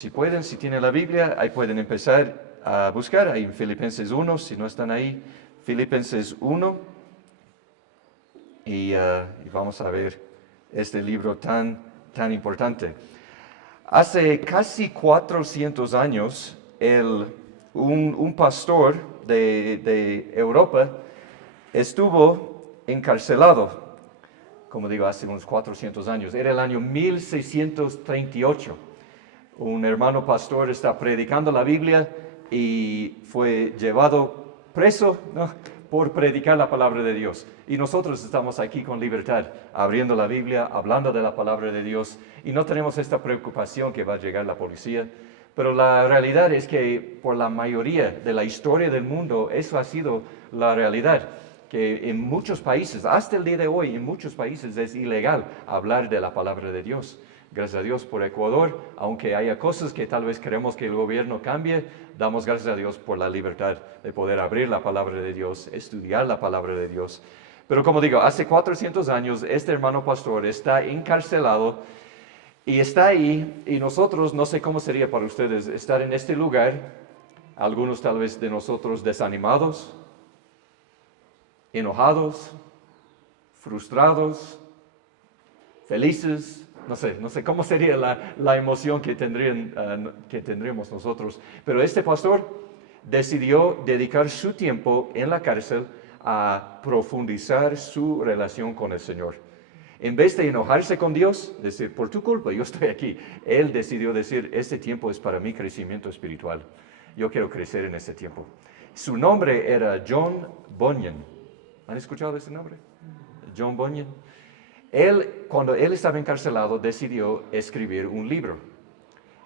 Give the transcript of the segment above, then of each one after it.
Si pueden, si tienen la Biblia, ahí pueden empezar a buscar, ahí en Filipenses 1, si no están ahí, Filipenses 1, y vamos a ver este libro tan importante. Hace casi 400 años, un pastor de Europa estuvo encarcelado, como digo, hace unos 400 años, era el año 1638. Un hermano pastor está predicando la Biblia y fue llevado preso, ¿no?, por predicar la palabra de Dios. Y nosotros estamos aquí con libertad, abriendo la Biblia, hablando de la palabra de Dios, y no tenemos esta preocupación que va a llegar la policía. Pero la realidad es que por la mayoría de la historia del mundo, eso ha sido la realidad, que en muchos países, hasta el día de hoy, en muchos países es ilegal hablar de la palabra de Dios. Gracias a Dios por Ecuador, aunque haya cosas que tal vez queremos que el gobierno cambie, damos gracias a Dios por la libertad de poder abrir la palabra de Dios, estudiar la palabra de Dios. Pero como digo, hace 400 años este hermano pastor está encarcelado y está ahí, y nosotros, no sé cómo sería para ustedes estar en este lugar, algunos tal vez de nosotros desanimados, enojados, frustrados, felices. No sé cómo sería la emoción que tendríamos nosotros. Pero este pastor decidió dedicar su tiempo en la cárcel a profundizar su relación con el Señor. En vez de enojarse con Dios, decir, por tu culpa, yo estoy aquí, él decidió decir, este tiempo es para mi crecimiento espiritual. Yo quiero crecer en este tiempo. Su nombre era John Bunyan. ¿Han escuchado ese nombre? John Bunyan. Cuando él estaba encarcelado, decidió escribir un libro.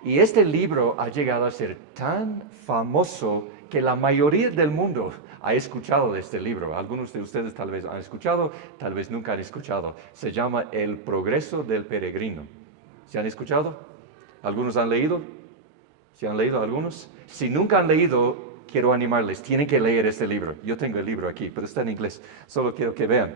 Y este libro ha llegado a ser tan famoso que la mayoría del mundo ha escuchado de este libro. Algunos de ustedes tal vez han escuchado, tal vez nunca han escuchado. Se llama El progreso del peregrino. ¿Se han escuchado? ¿Algunos han leído? ¿Se han leído algunos? Si nunca han leído, quiero animarles, tienen que leer este libro. Yo tengo el libro aquí, pero está en inglés. Solo quiero que vean.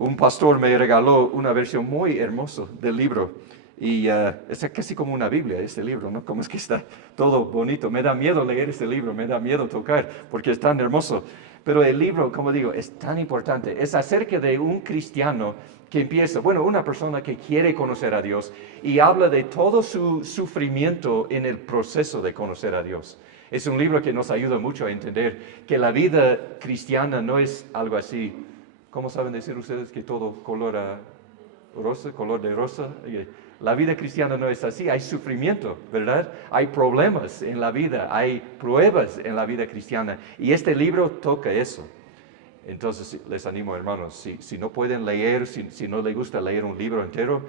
Un pastor me regaló una versión muy hermosa del libro y es casi como una Biblia este libro, ¿no? Como es que está todo bonito. Me da miedo leer este libro, me da miedo tocar porque es tan hermoso. Pero el libro, como digo, es tan importante. Es acerca de un cristiano que empieza, una persona que quiere conocer a Dios y habla de todo su sufrimiento en el proceso de conocer a Dios. Es un libro que nos ayuda mucho a entender que la vida cristiana no es algo así. ¿Cómo saben decir ustedes que todo color de rosa? La vida cristiana no es así, hay sufrimiento, ¿verdad? Hay problemas en la vida, hay pruebas en la vida cristiana. Y este libro toca eso. Entonces les animo, hermanos, si no pueden leer, si no les gusta leer un libro entero,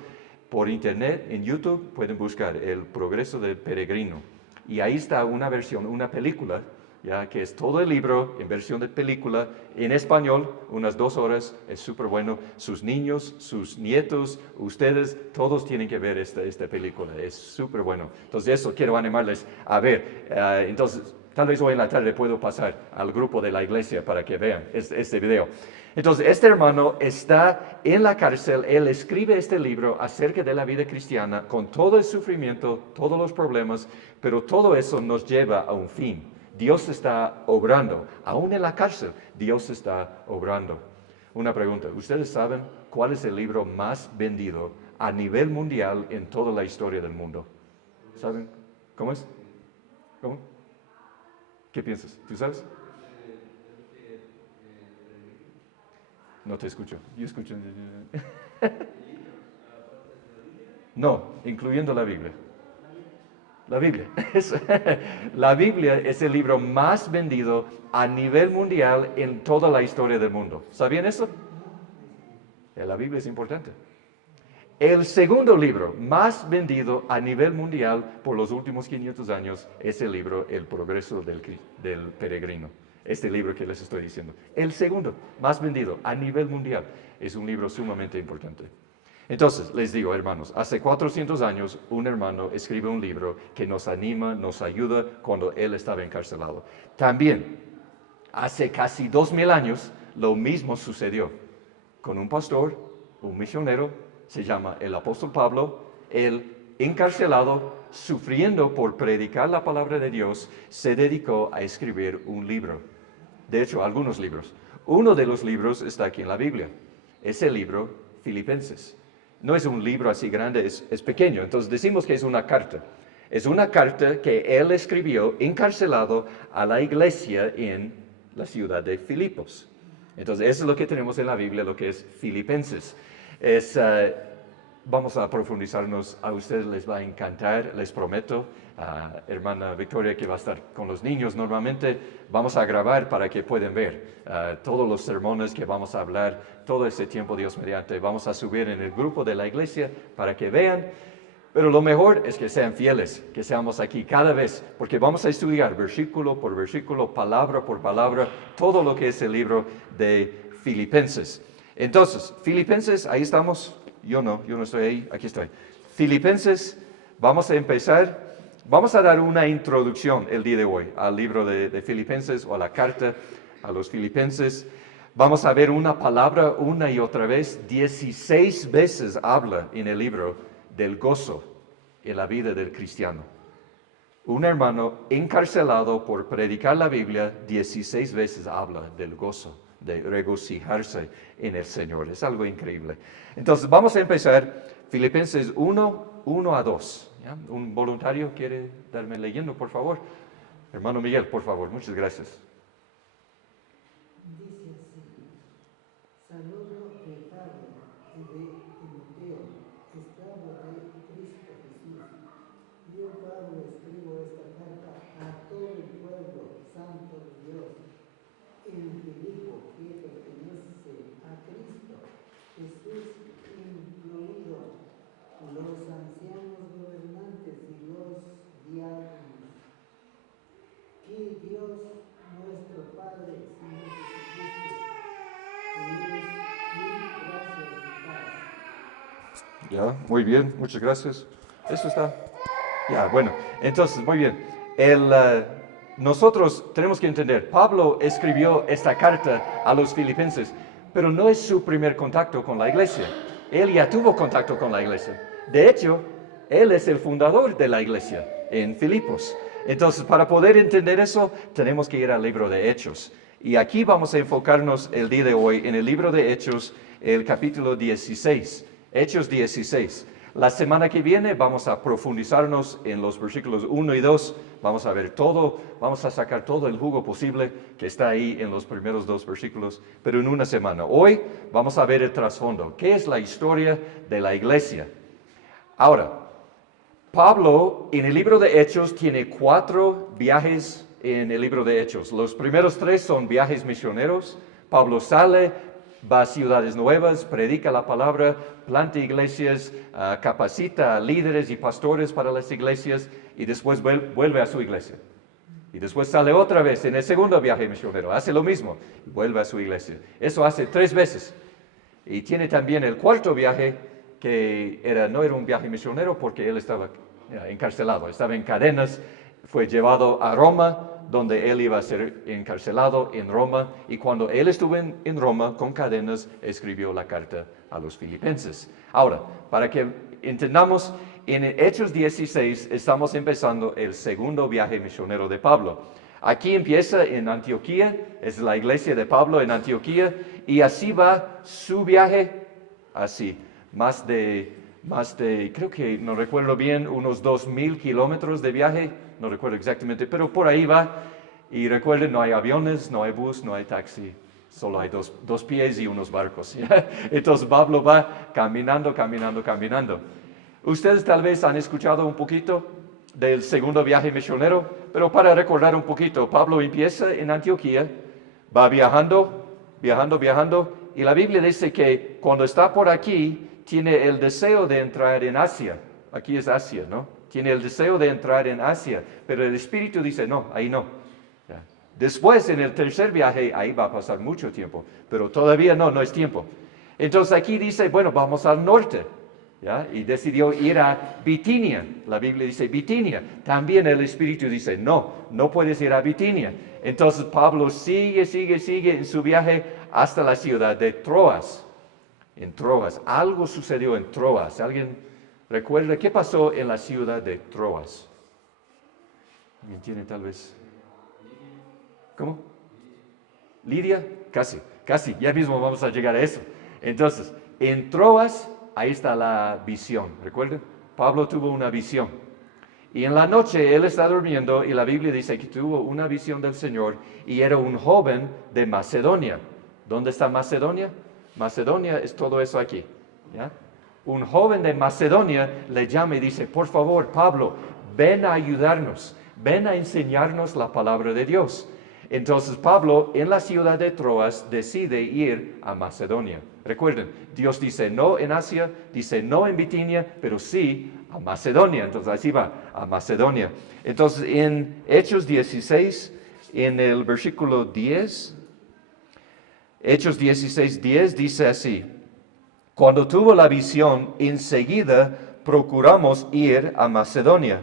por internet, en YouTube, pueden buscar El progreso del peregrino. Y ahí está una versión, una película, ya que es todo el libro en versión de película, en español, unas 2 horas, es súper bueno. Sus niños, sus nietos, ustedes, todos tienen que ver esta película, es súper bueno. Entonces eso quiero animarles a ver. Entonces, tal vez hoy en la tarde puedo pasar al grupo de la iglesia para que vean este video. Entonces, este hermano está en la cárcel, él escribe este libro acerca de la vida cristiana, con todo el sufrimiento, todos los problemas, pero todo eso nos lleva a un fin. Dios está obrando, aún en la cárcel, Dios está obrando. Una pregunta, ¿ustedes saben cuál es el libro más vendido a nivel mundial en toda la historia del mundo? ¿Saben? ¿Cómo es? ¿Cómo? ¿Qué piensas? ¿Tú sabes? No te escucho, yo escucho. No, incluyendo la Biblia. La Biblia. La Biblia es el libro más vendido a nivel mundial en toda la historia del mundo. ¿Sabían eso? La Biblia es importante. El segundo libro más vendido a nivel mundial por los últimos 500 años es el libro El progreso del peregrino. Este libro que les estoy diciendo. El segundo más vendido a nivel mundial es un libro sumamente importante. Entonces, les digo, hermanos, hace 400 años un hermano escribe un libro que nos anima, nos ayuda cuando él estaba encarcelado. También, hace casi 2000 años, lo mismo sucedió con un pastor, un misionero, se llama el apóstol Pablo. Él encarcelado, sufriendo por predicar la palabra de Dios, se dedicó a escribir un libro. De hecho, algunos libros. Uno de los libros está aquí en la Biblia. Es el libro Filipenses. No es un libro así grande, es pequeño. Entonces decimos que es una carta. Es una carta que él escribió encarcelado a la iglesia en la ciudad de Filipos. Entonces eso es lo que tenemos en la Biblia, lo que es Filipenses. Vamos a profundizarnos, a ustedes les va a encantar, les prometo. Hermana Victoria, que va a estar con los niños normalmente, vamos a grabar para que puedan ver todos los sermones que vamos a hablar, todo ese tiempo, Dios mediante, vamos a subir en el grupo de la iglesia para que vean. Pero lo mejor es que sean fieles, que seamos aquí cada vez, porque vamos a estudiar versículo por versículo, palabra por palabra, todo lo que es el libro de Filipenses. Entonces, Filipenses, ahí estamos. Yo no estoy ahí, aquí estoy. Filipenses, vamos a empezar. Vamos a dar una introducción el día de hoy al libro de Filipenses o a la carta a los Filipenses. Vamos a ver una palabra una y otra vez. 16 veces habla en el libro del gozo en la vida del cristiano. Un hermano encarcelado por predicar la Biblia, 16 veces habla del gozo, de regocijarse en el Señor. Es algo increíble. Entonces vamos a empezar Filipenses 1 a 2. ¿Ya? ¿Un voluntario quiere darme leyendo, por favor? Hermano Miguel, por favor, muchas gracias. Dice así: saludo de Pablo y de Timoteo, esclavo de Cristo Jesús. Yo, Pablo, escribo esta carta a todo el pueblo santo de Dios en Filipo, que pertenece a Cristo Jesús, incluido los ancianos gobernantes y los diáconos. Que Dios nuestro Padre, Señor Jesucristo, les dé gracias y paz. Ya, muy bien, muchas gracias. Esto está. Ya, bueno, entonces, muy bien. Nosotros tenemos que entender, Pablo escribió esta carta a los filipenses, pero no es su primer contacto con la iglesia. Él ya tuvo contacto con la iglesia. De hecho, él es el fundador de la iglesia en Filipos. Entonces, para poder entender eso, tenemos que ir al libro de Hechos. Y aquí vamos a enfocarnos el día de hoy en el libro de Hechos, el capítulo 16. Hechos 16. La semana que viene vamos a profundizarnos en los versículos 1 y 2. Vamos a ver todo, vamos a sacar todo el jugo posible que está ahí en los primeros 2 versículos, pero en una semana. Hoy vamos a ver el trasfondo. ¿Qué es la historia de la iglesia? Ahora, Pablo en el libro de Hechos tiene 4 viajes en el libro de Hechos. Los primeros 3 son viajes misioneros. Pablo sale, va a ciudades nuevas, predica la palabra, planta iglesias, capacita a líderes y pastores para las iglesias y después vuelve a su iglesia. Y después sale otra vez en el segundo viaje misionero, hace lo mismo y vuelve a su iglesia. Eso hace 3 veces. Y tiene también el 4º viaje que no era un viaje misionero porque él estaba encarcelado, estaba en cadenas, fue llevado a Roma, donde él iba a ser encarcelado en Roma, y cuando él estuvo en Roma con cadenas, escribió la carta a los filipenses. Ahora, para que entendamos, en Hechos 16 estamos empezando el segundo viaje misionero de Pablo. Aquí empieza en Antioquía, es la iglesia de Pablo en Antioquía, y así va su viaje, así, más de, creo que no recuerdo bien, unos 2,000 kilómetros de viaje, no recuerdo exactamente, pero por ahí va. Y recuerden, no hay aviones, no hay bus, no hay taxi, solo hay dos pies y unos barcos. Entonces Pablo va caminando. Ustedes tal vez han escuchado un poquito del segundo viaje misionero, pero para recordar un poquito, Pablo empieza en Antioquía, va viajando, y la Biblia dice que cuando está por aquí, tiene el deseo de entrar en Asia. Aquí es Asia, ¿no? Tiene el deseo de entrar en Asia, pero el Espíritu dice, no, ahí no. Ya. Después, en el tercer viaje, ahí va a pasar mucho tiempo, pero todavía no es tiempo. Entonces aquí dice, bueno, vamos al norte, ¿ya? Y decidió ir a Bitinia. La Biblia dice Bitinia. También el Espíritu dice, no puedes ir a Bitinia. Entonces Pablo sigue en su viaje hasta la ciudad de Troas. En Troas, algo sucedió en Troas. ¿Alguien Recuerda qué pasó en la ciudad de Troas. ¿Alguien tiene tal vez? ¿Cómo? Lidia, casi, ya mismo vamos a llegar a eso. Entonces, en Troas, ahí está la visión, ¿recuerdan? Pablo tuvo una visión. Y en la noche él está durmiendo y la Biblia dice que tuvo una visión del Señor y era un joven de Macedonia. ¿Dónde está Macedonia? Macedonia es todo eso aquí, ¿ya? Un joven de Macedonia le llama y dice, por favor, Pablo, ven a ayudarnos, ven a enseñarnos la palabra de Dios. Entonces Pablo en la ciudad de Troas decide ir a Macedonia. Recuerden, Dios dice no en Asia, dice no en Bitinia, pero sí a Macedonia. Entonces así va, a Macedonia. Entonces en Hechos 16, en el versículo 10, Hechos 16, 10 dice así, cuando tuvo la visión, enseguida procuramos ir a Macedonia,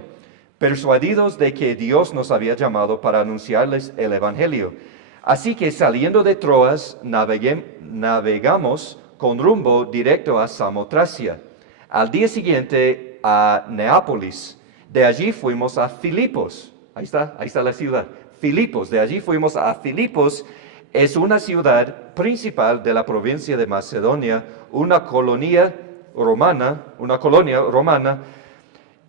persuadidos de que Dios nos había llamado para anunciarles el Evangelio. Así que saliendo de Troas, navegamos con rumbo directo a Samotracia. Al día siguiente a Neápolis. De allí fuimos a Filipos. Ahí está la ciudad. Filipos. De allí fuimos a Filipos. Es una ciudad principal de la provincia de Macedonia, una colonia romana.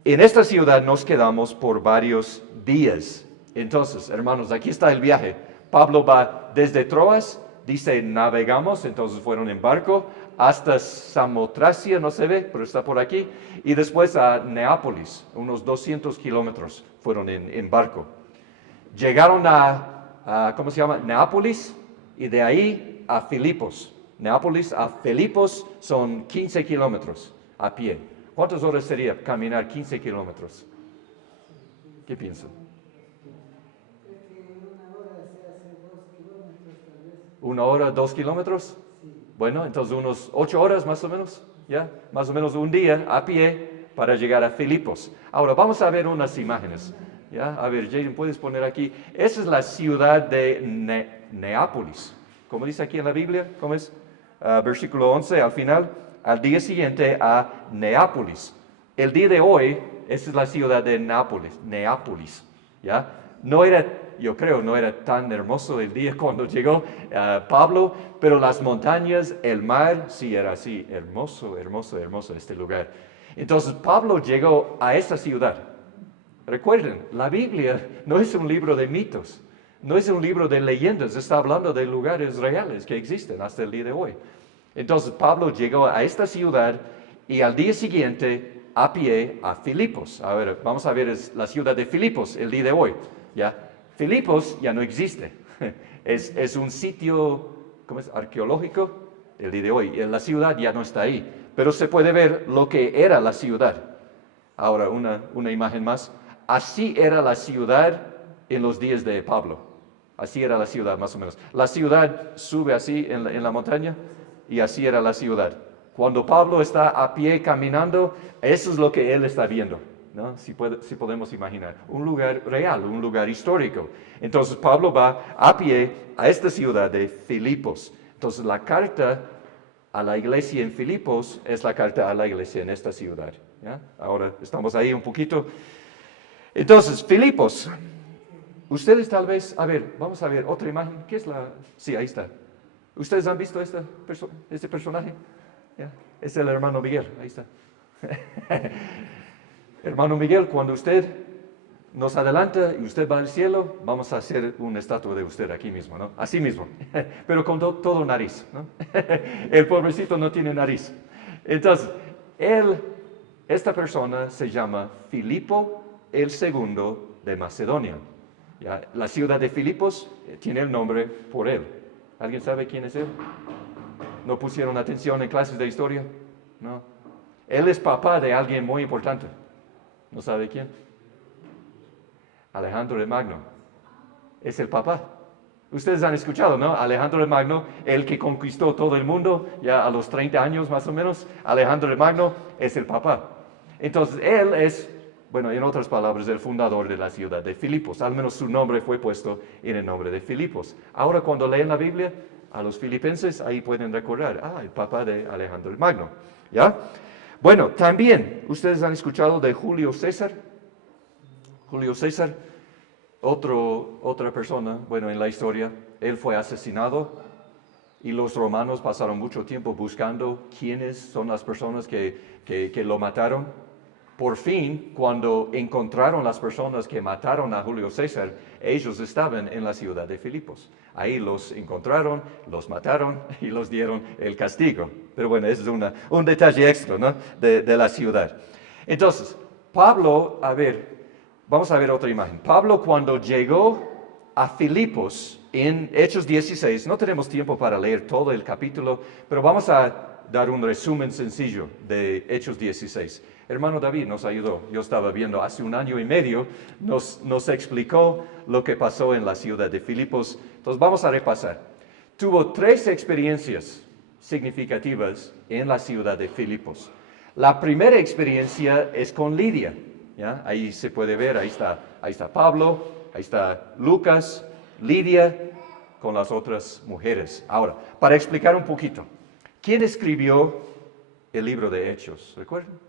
En esta ciudad nos quedamos por varios días. Entonces, hermanos, aquí está el viaje. Pablo va desde Troas, dice navegamos, entonces fueron en barco, hasta Samotracia, no se ve, pero está por aquí, y después a Neápolis, unos 200 kilómetros fueron en barco. Llegaron ¿cómo se llama? Neápolis, y de ahí a Filipos. Neápolis a Filipos son 15 kilómetros a pie. ¿Cuántas horas sería caminar 15 kilómetros? ¿Qué piensan? Creo que 1 hora se hace 2 kilómetros tal vez. 1 hora, 2 kilómetros. Sí. Bueno, entonces unos 8 horas más o menos, ¿ya? Más o menos un día a pie para llegar a Filipos. Ahora vamos a ver unas imágenes, ¿ya? A ver, Jaden, ¿puedes poner aquí? Esa es la ciudad de Neápolis. ¿Cómo dice aquí en la Biblia? ¿Cómo es? Versículo 11 al final. Al día siguiente a Neápolis. El día de hoy, esa es la ciudad de Neápolis, ¿ya? Yo creo, no era tan hermoso el día cuando llegó Pablo, pero las montañas, el mar, sí era así, hermoso este lugar. Entonces Pablo llegó a esta ciudad. Recuerden, la Biblia no es un libro de mitos, no es un libro de leyendas, está hablando de lugares reales que existen hasta el día de hoy. Entonces Pablo llegó a esta ciudad y al día siguiente a pie a Filipos. A ver, vamos a ver la ciudad de Filipos el día de hoy, ¿ya? Filipos ya no existe. Es un sitio, ¿cómo es? Arqueológico el día de hoy. La ciudad ya no está ahí, pero se puede ver lo que era la ciudad. Ahora una imagen más. Así era la ciudad en los días de Pablo. Así era la ciudad más o menos. La ciudad sube así en la montaña. Y así era la ciudad. Cuando Pablo está a pie caminando, eso es lo que él está viendo, ¿no? Si podemos imaginar. Un lugar real, un lugar histórico. Entonces Pablo va a pie a esta ciudad de Filipos. Entonces la carta a la iglesia en Filipos es la carta a la iglesia en esta ciudad, ¿ya? Ahora estamos ahí un poquito. Entonces, Filipos. Ustedes tal vez, a ver, vamos a ver otra imagen. ¿Qué es la? Sí, ahí está. ¿Ustedes han visto este personaje? ¿Ya? Es el hermano Miguel, ahí está. Hermano Miguel, cuando usted nos adelanta y usted va al cielo, vamos a hacer una estatua de usted aquí mismo, ¿no? Así mismo, pero con todo nariz, ¿no? El pobrecito no tiene nariz. Entonces, esta persona se llama Filipo el segundo de Macedonia. ¿Ya? La ciudad de Filipos tiene el nombre por él. ¿Alguien sabe quién es él? ¿No pusieron atención en clases de historia? No. Él es papá de alguien muy importante. ¿No sabe quién? Alejandro el Magno. Es el papá. Ustedes han escuchado, ¿no? Alejandro el Magno, el que conquistó todo el mundo, ya a los 30 años más o menos. Alejandro el Magno es el papá. Entonces, él es, bueno, en otras palabras, el fundador de la ciudad de Filipos. Al menos su nombre fue puesto en el nombre de Filipos. Ahora, cuando leen la Biblia, a los filipenses, ahí pueden recordar, el papá de Alejandro el Magno, ¿ya? Bueno, también, ¿ustedes han escuchado de Julio César? Julio César, otra persona, bueno, en la historia, él fue asesinado y los romanos pasaron mucho tiempo buscando quiénes son las personas que lo mataron. Por fin, cuando encontraron las personas que mataron a Julio César, ellos estaban en la ciudad de Filipos. Ahí los encontraron, los mataron y los dieron el castigo. Pero bueno, ese es un detalle extra, ¿no? de la ciudad. Entonces, Pablo, vamos a ver otra imagen. Pablo cuando llegó a Filipos en Hechos 16, no tenemos tiempo para leer todo el capítulo, pero vamos a dar un resumen sencillo de Hechos 16. Hermano David nos ayudó, yo estaba viendo hace 1 año y medio, nos explicó lo que pasó en la ciudad de Filipos. Entonces vamos a repasar. Tuvo 3 experiencias significativas en la ciudad de Filipos. La primera experiencia es con Lidia, ¿ya? Ahí se puede ver, ahí está Pablo, ahí está Lucas, Lidia, con las otras mujeres. Ahora, para explicar un poquito, ¿quién escribió el libro de Hechos? ¿Recuerdan?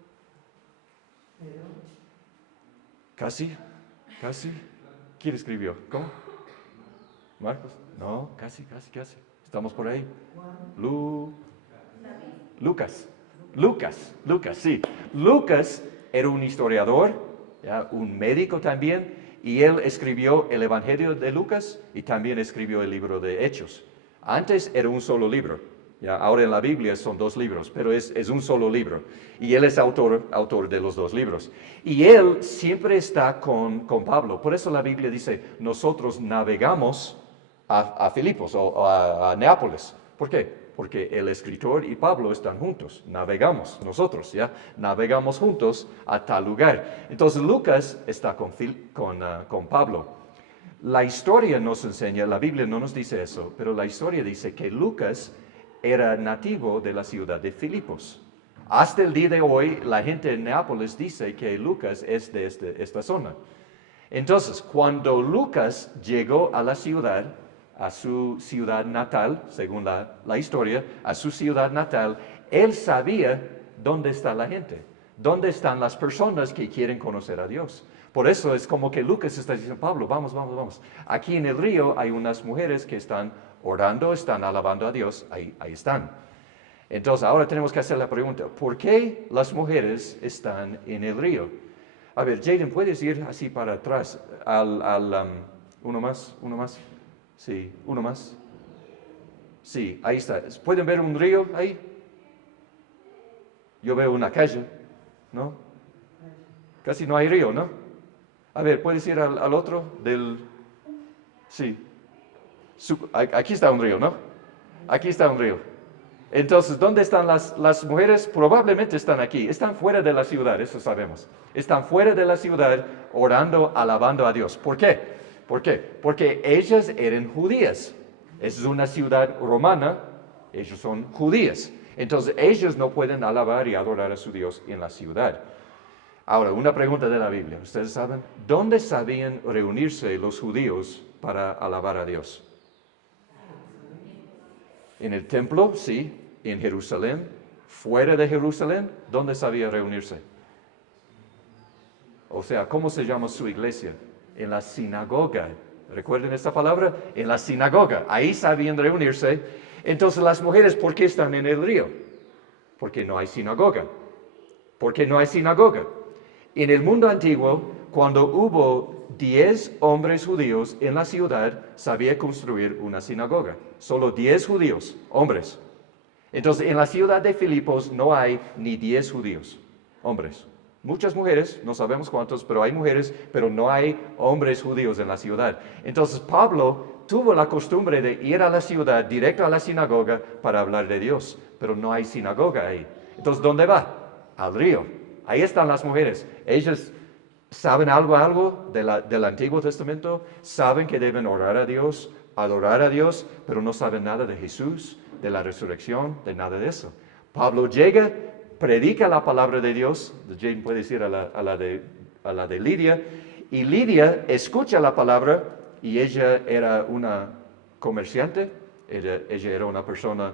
Casi. ¿Quién escribió? ¿Cómo? ¿Marcos? No, casi. Estamos por ahí. Lucas, sí. Lucas era un historiador, ¿ya? Un médico también, y él escribió el Evangelio de Lucas y también escribió el libro de Hechos. Antes era un solo libro, ¿ya? Ahora en la Biblia son 2 libros, pero es un solo libro. Y él es autor de los 2 libros. Y él siempre está con Pablo. Por eso la Biblia dice, nosotros navegamos a Filipos o a Neápolis. ¿Por qué? Porque el escritor y Pablo están juntos, navegamos nosotros, ¿ya? Navegamos juntos a tal lugar. Entonces Lucas está con Pablo. La historia nos enseña, la Biblia no nos dice eso, pero la historia dice que Lucas era nativo de la ciudad de Filipos. Hasta el día de hoy, la gente en Neápolis dice que Lucas es de esta zona. Entonces, cuando Lucas llegó a la ciudad, a su ciudad natal, según la historia, a su ciudad natal, él sabía dónde está la gente, dónde están las personas que quieren conocer a Dios. Por eso es como que Lucas está diciendo, Pablo, vamos. Aquí en el río hay unas mujeres que están orando, están alabando a Dios, ahí están. Entonces ahora tenemos que hacer la pregunta, ¿por qué las mujeres están en el río? A ver, Jaden, ¿puedes ir así para atrás uno más? Sí, uno más. Sí, ahí está. ¿Pueden ver un río ahí? Yo veo una calle, ¿no? Casi no hay río, ¿no? A ver, ¿puedes ir al otro Sí. Aquí está un río, ¿no? Aquí está un río. Entonces, ¿dónde están las mujeres? Probablemente están aquí. Están fuera de la ciudad, eso sabemos. Están fuera de la ciudad orando, alabando a Dios. ¿Por qué? Porque ellas eran judías. Es una ciudad romana, ellos son judías. Entonces, ellos no pueden alabar y adorar a su Dios en la ciudad. Ahora, una pregunta de la Biblia. ¿Ustedes saben dónde sabían reunirse los judíos para alabar a Dios? En el templo, sí. En Jerusalén. Fuera de Jerusalén, ¿dónde sabía reunirse? O sea, ¿cómo se llama su iglesia? En la sinagoga. ¿Recuerden esta palabra? En la sinagoga. Ahí sabían reunirse. Entonces las mujeres, ¿por qué están en el río? Porque no hay sinagoga. En el mundo antiguo, cuando hubo 10 hombres judíos en la ciudad, sabía construir una sinagoga. Solo 10 judíos, hombres. Entonces, en la ciudad de Filipos no hay ni 10 judíos, hombres. Muchas mujeres, no sabemos cuántos, pero hay mujeres, pero no hay hombres judíos en la ciudad. Entonces, Pablo tuvo la costumbre de ir a la ciudad, directo a la sinagoga, para hablar de Dios. Pero no hay sinagoga ahí. Entonces, ¿dónde va? Al río. Ahí están las mujeres. Ellas saben algo del Antiguo Testamento, saben que deben orar a Dios, adorar a Dios, pero no saben nada de Jesús, de la resurrección, de nada de eso. Pablo llega, predica la palabra de Dios, Jane puede decir a la de Lidia, y Lidia escucha la palabra, y ella era una comerciante, ella era una persona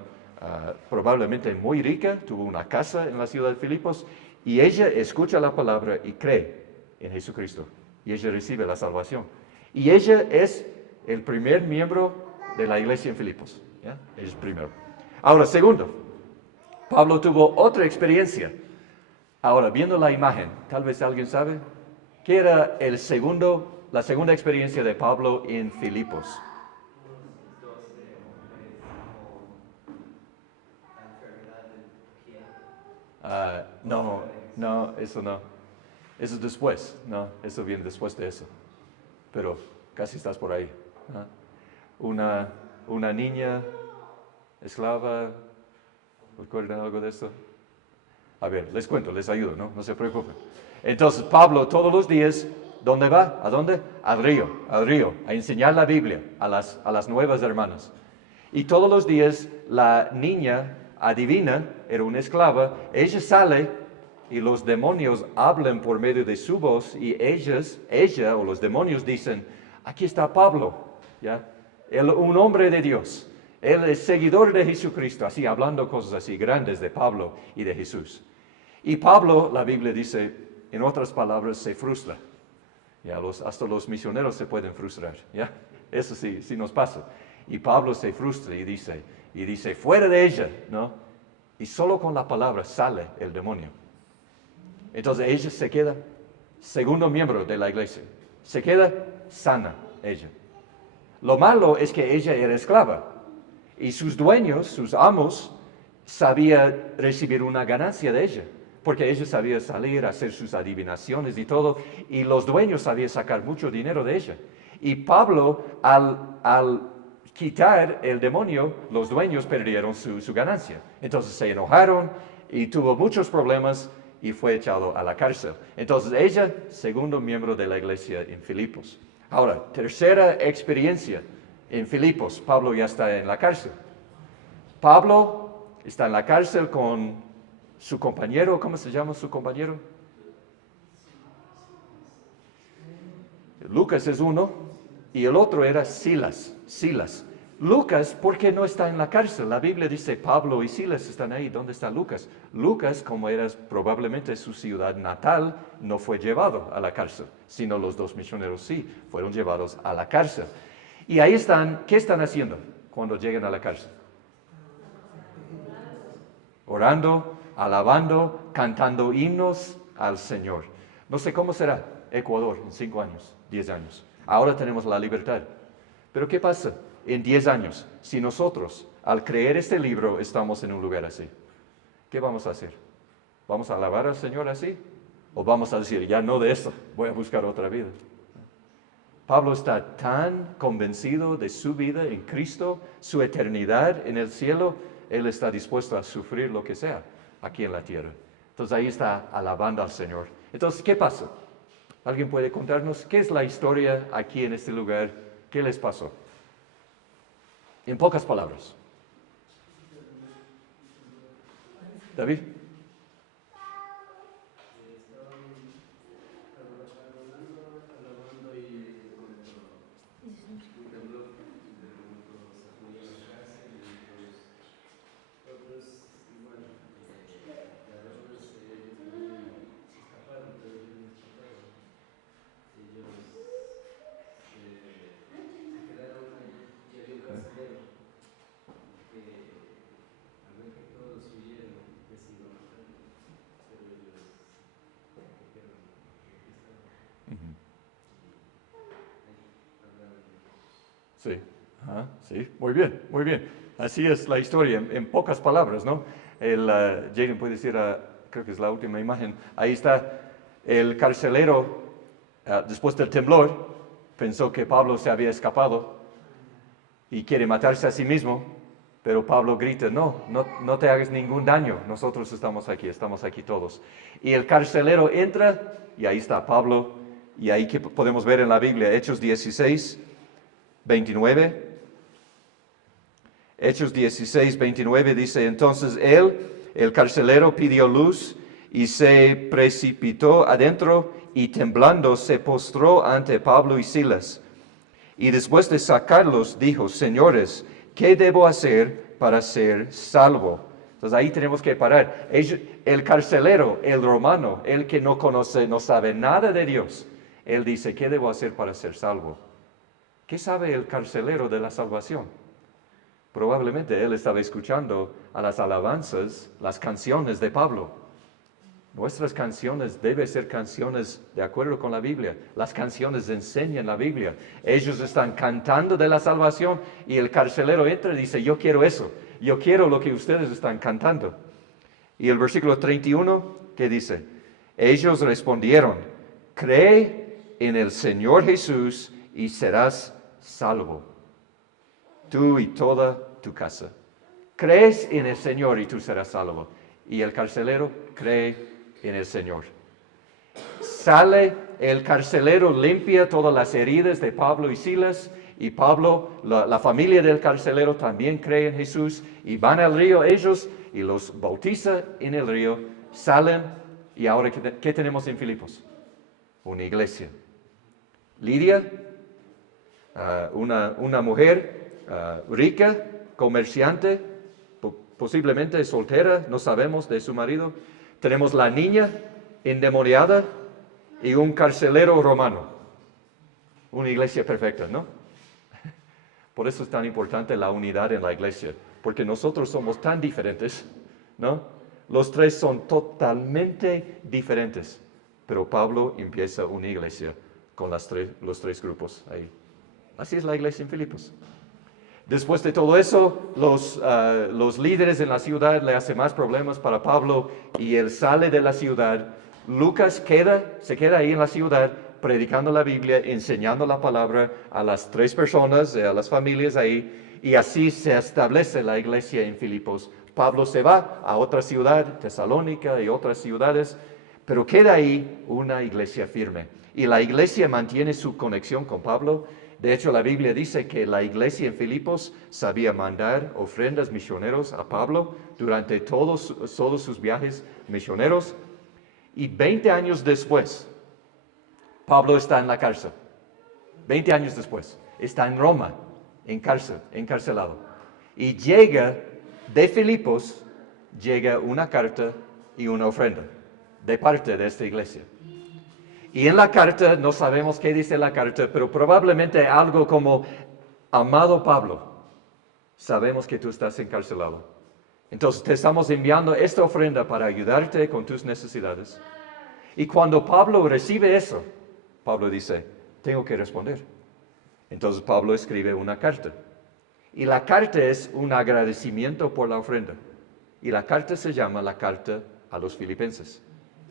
probablemente muy rica, tuvo una casa en la ciudad de Filipos, y ella escucha la palabra y cree en Jesucristo, y ella recibe la salvación. Y ella es el primer miembro de la iglesia en Filipos. ¿Ya? Ella es primero. Ahora, segundo, Pablo tuvo otra experiencia. Ahora, viendo la imagen, tal vez alguien sabe, ¿qué era la segunda experiencia de Pablo en Filipos? No, eso no. Eso es después, no, eso viene después de eso. Pero casi estás por ahí. ¿Ah? Una niña esclava, ¿recuerdan algo de eso? A ver, les cuento, les ayudo, ¿no? No se preocupen. Entonces, Pablo todos los días, ¿dónde va? ¿A dónde? Al río, a enseñar la Biblia a las nuevas hermanas. Y todos los días la niña adivina, era una esclava, ella sale y los demonios hablan por medio de su voz y ella o los demonios dicen, aquí está Pablo, ¿ya? Un hombre de Dios, él es seguidor de Jesucristo, así hablando cosas así grandes de Pablo y de Jesús. Y Pablo, la Biblia dice, en otras palabras, se frustra. Ya, hasta los misioneros se pueden frustrar, ¿ya? Eso sí nos pasa. Y Pablo se frustra y dice, fuera de ella, ¿no? Y solo con la palabra sale el demonio. Entonces ella se queda, segundo miembro de la iglesia, se queda sana ella. Lo malo es que ella era esclava y sus dueños, sus amos, sabían recibir una ganancia de ella, porque ella sabía salir, hacer sus adivinaciones y todo, y los dueños sabían sacar mucho dinero de ella. Y Pablo, al quitar el demonio, los dueños perdieron su ganancia. Entonces se enojaron y tuvo muchos problemas y fue echado a la cárcel. Entonces ella, segundo miembro de la iglesia en Filipos. Ahora, tercera experiencia en Filipos. Pablo ya está en la cárcel. Pablo está en la cárcel con su compañero. ¿Cómo se llama su compañero? Lucas es uno y el otro era Silas. Lucas, ¿por qué no está en la cárcel? La Biblia dice Pablo y Silas están ahí. ¿Dónde está Lucas? Lucas, como era probablemente su ciudad natal, no fue llevado a la cárcel, sino los dos misioneros sí, fueron llevados a la cárcel. Y ahí están, ¿qué están haciendo cuando llegan a la cárcel? Orando, alabando, cantando himnos al Señor. No sé cómo será Ecuador en 5 años, 10 años. Ahora tenemos la libertad. Pero ¿qué pasa en 10 años si nosotros, al creer este libro, estamos en un lugar así? ¿Qué vamos a hacer? ¿Vamos a alabar al Señor así? ¿O vamos a decir, ya no de esto, voy a buscar otra vida? Pablo está tan convencido de su vida en Cristo, su eternidad en el cielo, él está dispuesto a sufrir lo que sea aquí en la tierra. Entonces ahí está alabando al Señor. Entonces, ¿qué pasa? ¿Alguien puede contarnos qué es la historia aquí en este lugar? ¿Qué les pasó? En pocas palabras. David. Sí, sí, muy bien, muy bien. Así es la historia, en pocas palabras, ¿no? Jaden puede decir, creo que es la última imagen, ahí está el carcelero, después del temblor, pensó que Pablo se había escapado y quiere matarse a sí mismo, pero Pablo grita, no te hagas ningún daño, nosotros estamos aquí todos. Y el carcelero entra y ahí está Pablo, y ahí que podemos ver en la Biblia, Hechos 16, 29. Hechos 16, 29 dice, entonces él, el carcelero, pidió luz y se precipitó adentro y temblando se postró ante Pablo y Silas. Y después de sacarlos dijo, señores, ¿qué debo hacer para ser salvo. Entonces ahí tenemos que parar. El carcelero, el romano, el que no conoce, no sabe nada de Dios, él dice, ¿qué debo hacer para ser salvo? ¿Qué sabe el carcelero de la salvación? Probablemente él estaba escuchando a las alabanzas, las canciones de Pablo. Nuestras canciones deben ser canciones de acuerdo con la Biblia. Las canciones enseñan la Biblia. Ellos están cantando de la salvación y el carcelero entra y dice, yo quiero eso. Yo quiero lo que ustedes están cantando. Y el versículo 31, ¿qué dice? Ellos respondieron, cree en el Señor Jesús y serás salvo, tú y toda tu casa. Crees en el Señor y tú serás salvo. Y el carcelero cree en el Señor. Sale el carcelero, limpia todas las heridas de Pablo y Silas, y Pablo, la familia del carcelero también cree en Jesús, y van al río ellos, y los bautiza en el río, salen, y ahora, ¿qué tenemos en Filipos? Una iglesia. Lidia, una mujer rica, comerciante, posiblemente soltera, no sabemos de su marido. Tenemos la niña endemoniada y un carcelero romano. Una iglesia perfecta, ¿no? Por eso es tan importante la unidad en la iglesia, porque nosotros somos tan diferentes, ¿no? Los tres son totalmente diferentes, pero Pablo empieza una iglesia con los tres grupos ahí. Así es la iglesia en Filipos. Después de todo eso, los líderes en la ciudad le hacen más problemas para Pablo y él sale de la ciudad. Lucas se queda ahí en la ciudad predicando la Biblia, enseñando la palabra a las tres personas, a las familias ahí, y así se establece la iglesia en Filipos. Pablo se va a otra ciudad, Tesalónica y otras ciudades, pero queda ahí una iglesia firme. Y la iglesia mantiene su conexión con Pablo. De hecho, la Biblia dice que la iglesia en Filipos sabía mandar ofrendas misioneros a Pablo durante todos sus viajes misioneros. Y 20 años después, Pablo está en la cárcel. 20 años después, está en Roma, encarcelado. Y de Filipos, llega una carta y una ofrenda de parte de esta iglesia. Y en la carta, no sabemos qué dice la carta, pero probablemente algo como, amado Pablo, sabemos que tú estás encarcelado. Entonces te estamos enviando esta ofrenda para ayudarte con tus necesidades. Y cuando Pablo recibe eso, Pablo dice, tengo que responder. Entonces Pablo escribe una carta. Y la carta es un agradecimiento por la ofrenda. Y la carta se llama la carta a los filipenses.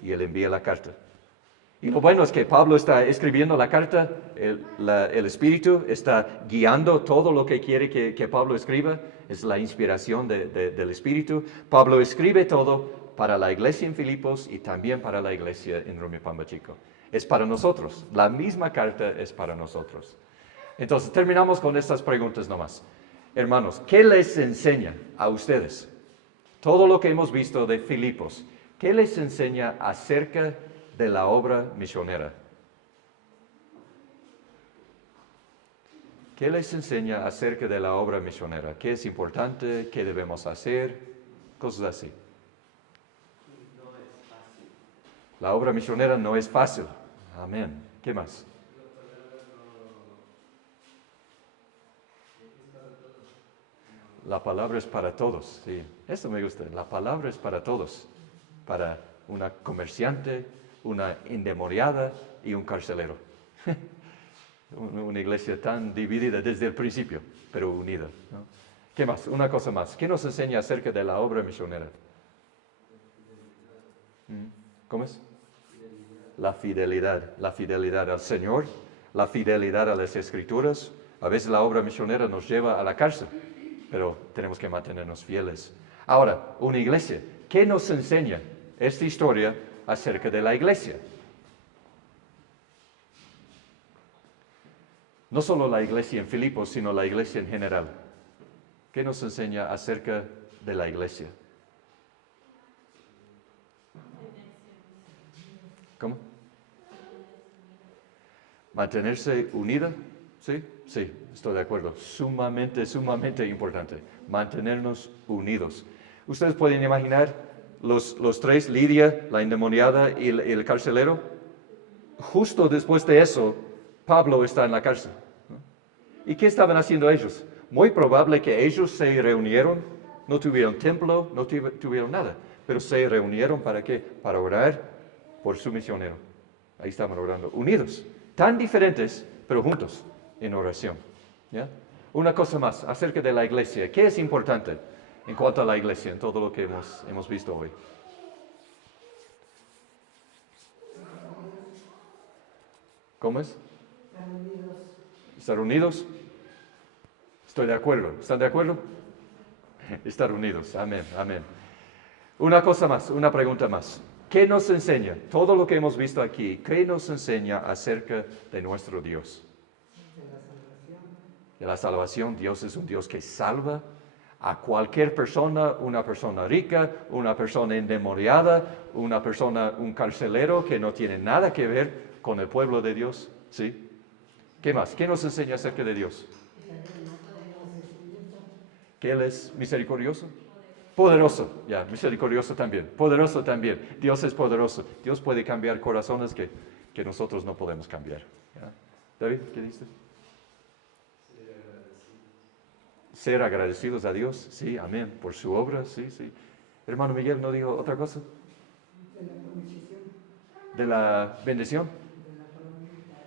Y él envía la carta. Y lo bueno es que Pablo está escribiendo la carta, el Espíritu está guiando todo lo que quiere que Pablo escriba, es la inspiración del Espíritu. Pablo escribe todo para la iglesia en Filipos y también para la iglesia en Rumipamba Chico. Es para nosotros, la misma carta es para nosotros. Entonces terminamos con estas preguntas nomás. Hermanos, ¿qué les enseña a ustedes? Todo lo que hemos visto de Filipos, ¿qué les enseña acerca de la obra misionera? ¿Qué les enseña acerca de la obra misionera? ¿Qué es importante? ¿Qué debemos hacer? Cosas así. No es fácil. La obra misionera no es fácil. Amén. ¿Qué más? La palabra es para todos, sí. Eso me gusta. La palabra es para todos. Para una comerciante, una endemoniada y un carcelero. Una iglesia tan dividida desde el principio, pero unida, ¿no? ¿Qué más? Una cosa más. ¿Qué nos enseña acerca de la obra misionera? ¿Cómo es? La fidelidad al Señor, la fidelidad a las Escrituras. A veces la obra misionera nos lleva a la cárcel, pero tenemos que mantenernos fieles. Ahora, una iglesia. ¿Qué nos enseña esta historia acerca de la iglesia? No solo la iglesia en Filipos, sino la iglesia en general. ¿Qué nos enseña acerca de la iglesia? ¿Cómo? Mantenerse unida. Sí, sí, estoy de acuerdo. Sumamente, sumamente importante. Mantenernos unidos. Ustedes pueden imaginar los tres, Lidia, la endemoniada y el carcelero. Justo después de eso, Pablo está en la cárcel. ¿Y qué estaban haciendo ellos? Muy probable que ellos se reunieron, no tuvieron templo, no tuvieron nada, pero se reunieron ¿para qué? Para orar por su misionero. Ahí estaban orando, unidos, tan diferentes, pero juntos en oración. ¿Ya? Una cosa más acerca de la iglesia. ¿Qué es importante en cuanto a la iglesia, en todo lo que hemos visto hoy? ¿Cómo es? ¿Estar unidos? Estoy de acuerdo. ¿Están de acuerdo? Estar unidos. Amén, amén. Una cosa más, una pregunta más. ¿Qué nos enseña? Todo lo que hemos visto aquí, ¿qué nos enseña acerca de nuestro Dios? De la salvación. Dios es un Dios que salva a cualquier persona, una persona rica, una persona endemoniada, una persona, un carcelero que no tiene nada que ver con el pueblo de Dios. ¿Sí? ¿Qué más? ¿Qué nos enseña acerca de Dios? ¿Que Él es misericordioso? Poderoso, ya, misericordioso también, poderoso también. Dios es poderoso. Dios puede cambiar corazones que nosotros no podemos cambiar. ¿Ya? David, ¿qué dices? Ser agradecidos a Dios, sí, amén, por su obra, sí, sí. Hermano Miguel, ¿no dijo otra cosa? De la bendición. ¿De la bendición? De la promesa,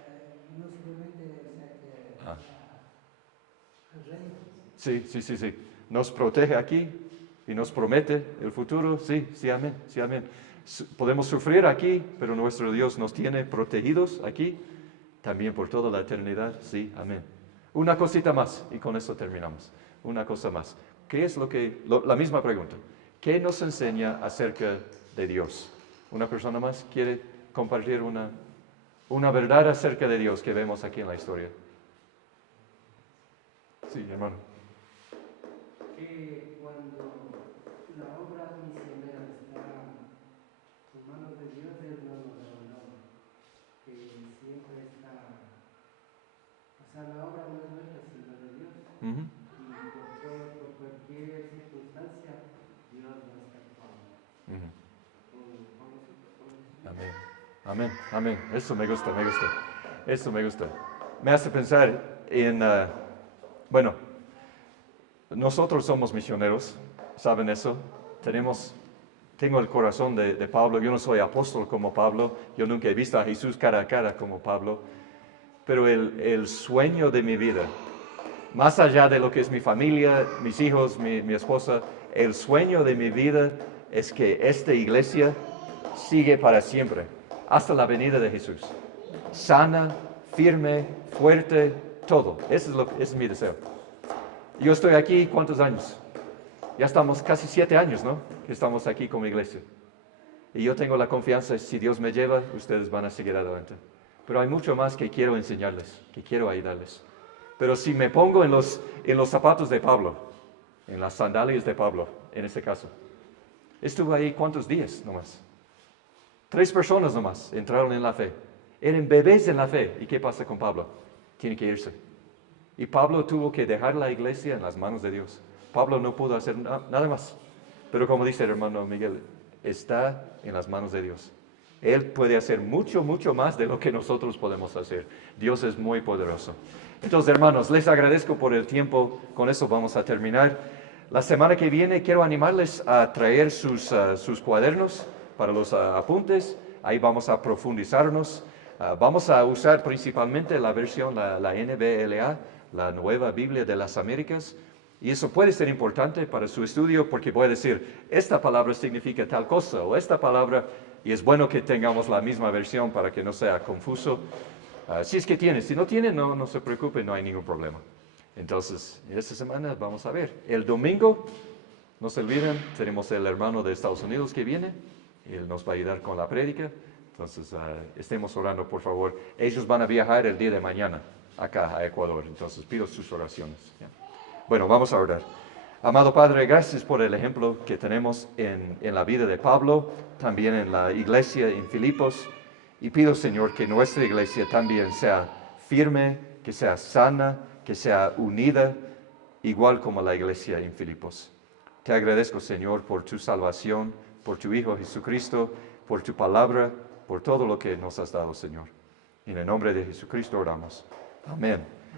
no simplemente, o sea, que al rey. Sí, sí, sí, sí. Nos protege aquí y nos promete el futuro, sí, sí, amén, sí, amén. Podemos sufrir aquí, pero nuestro Dios nos tiene protegidos aquí, también por toda la eternidad, sí, amén. Una cosita más, y con eso terminamos. Una cosa más. ¿Qué es la misma pregunta? ¿Qué nos enseña acerca de Dios? ¿Una persona más quiere compartir una verdad acerca de Dios que vemos aquí en la historia? Sí, hermano. Que cuando la obra misionera está en manos de Dios, Él no nos abandona. Que siempre está, o sea, la obra no es nuestra, sino de Dios. Ujú. Y por cualquier circunstancia, Dios va a estar Ujú. con nosotros. Amén, amén, amén. Eso me gusta, me gusta. Eso me gusta. Me hace pensar en, bueno, nosotros somos misioneros, ¿saben eso? Tengo el corazón de Pablo. Yo no soy apóstol como Pablo. Yo nunca he visto a Jesús cara a cara como Pablo. Pero el sueño de mi vida, más allá de lo que es mi familia, mis hijos, mi esposa, el sueño de mi vida es que esta iglesia sigue para siempre, hasta la venida de Jesús. Sana, firme, fuerte, todo. Ese es mi deseo. Yo estoy aquí, ¿cuántos años? Ya estamos casi 7 años, ¿no? Que estamos aquí como iglesia. Y yo tengo la confianza, si Dios me lleva, ustedes van a seguir adelante. Pero hay mucho más que quiero enseñarles, que quiero ayudarles. Pero si me pongo en los zapatos de Pablo, en las sandalias de Pablo, en este caso, estuve ahí ¿cuántos días nomás? 3 personas nomás entraron en la fe. Eran bebés en la fe. ¿Y qué pasa con Pablo? Tiene que irse. Y Pablo tuvo que dejar la iglesia en las manos de Dios. Pablo no pudo hacer nada más. Pero como dice el hermano Miguel, está en las manos de Dios. Él puede hacer mucho, mucho más de lo que nosotros podemos hacer. Dios es muy poderoso. Entonces, hermanos, les agradezco por el tiempo. Con eso vamos a terminar. La semana que viene quiero animarles a traer sus cuadernos para los apuntes. Ahí vamos a profundizarnos. Vamos a usar principalmente la versión, la NBLA, la Nueva Biblia de las Américas. Y eso puede ser importante para su estudio porque puede decir, esta palabra significa tal cosa o esta palabra, y es bueno que tengamos la misma versión para que no sea confuso. Si es que tiene, si no tiene, no se preocupe, no hay ningún problema. Entonces, esta semana vamos a ver. El domingo, no se olviden, tenemos el hermano de Estados Unidos que viene, él nos va a ayudar con la prédica. Entonces, estemos orando, por favor. Ellos van a viajar el día de mañana acá a Ecuador, entonces pido sus oraciones. ¿Ya? Bueno, vamos a orar. Amado Padre, gracias por el ejemplo que tenemos en la vida de Pablo, también en la iglesia en Filipos. Y pido, Señor, que nuestra iglesia también sea firme, que sea sana, que sea unida, igual como la iglesia en Filipos. Te agradezco, Señor, por tu salvación, por tu Hijo Jesucristo, por tu palabra, por todo lo que nos has dado, Señor. En el nombre de Jesucristo oramos. Amén.